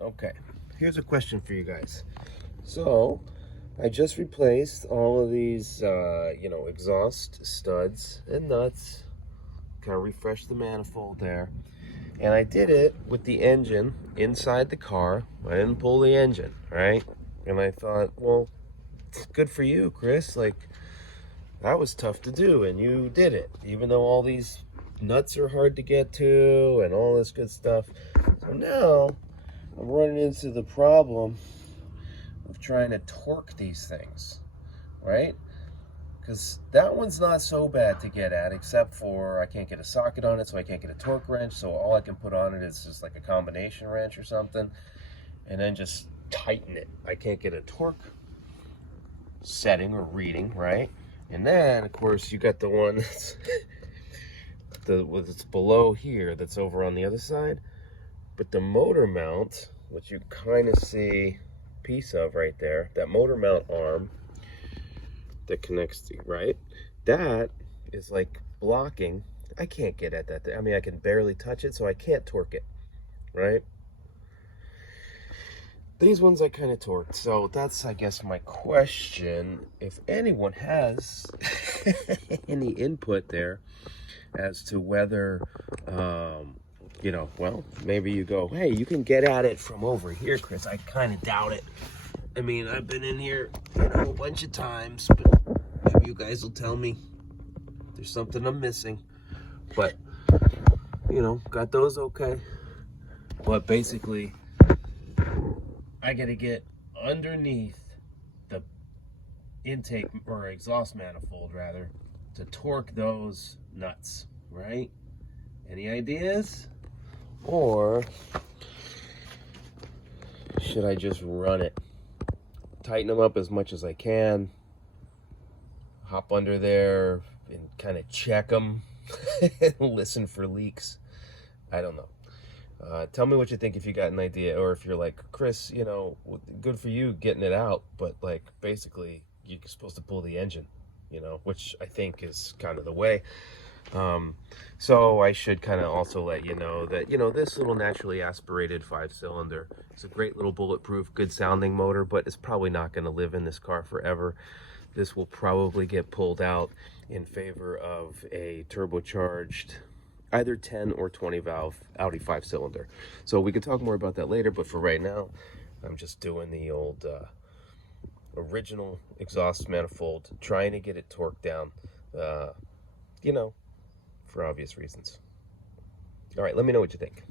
Okay, here's a question for you guys. So, I just replaced all of these, exhaust studs and nuts. Kind of refreshed the manifold there. And I did it with the engine inside the car. I didn't pull the engine, right? And I thought, well, it's good for you, Chris. Like, that was tough to do, and you did it. Even though all these nuts are hard to get to and all this good stuff. So now I'm running into the problem of trying to torque these things, right? Because that one's not so bad to get at, except for I can't get a socket on it, so I can't get a torque wrench. So all I can put on it is just like a combination wrench or something, and then just tighten it. I can't get a torque setting or reading, right? And then, of course, you got the one that's that's below here, that's over on the other side. But the motor mount, which you kind of see a piece of right there, that motor mount arm that connects to, right? That is like blocking. I can't get at that. I mean, I can barely touch it, so I can't torque it, right? These ones I kind of torqued. So that's, I guess, my question. If anyone has any input there as to whether, well, maybe you go, hey, you can get at it from over here, Chris. I kind of doubt it. I mean, I've been in here a bunch of times, but maybe you guys will tell me there's something I'm missing. But, got those okay. But basically, I got to get underneath the intake or exhaust manifold, rather, to torque those nuts, right? Any ideas? Or should I just run it? Tighten them up as much as I can, hop under there and kind of check them, listen for leaks. I don't know. Tell me what you think if you got an idea, or if you're like, Chris, good for you getting it out, but like basically you're supposed to pull the engine, which I think is kind of the way. So I should kind of also let you know that, this little naturally aspirated 5-cylinder is a great little bulletproof, good sounding motor, but it's probably not going to live in this car forever. This will probably get pulled out in favor of a turbocharged either 10 or 20 valve Audi 5-cylinder. So we can talk more about that later, but for right now, I'm just doing the old original exhaust manifold, trying to get it torqued down, for obvious reasons. All right, let me know what you think.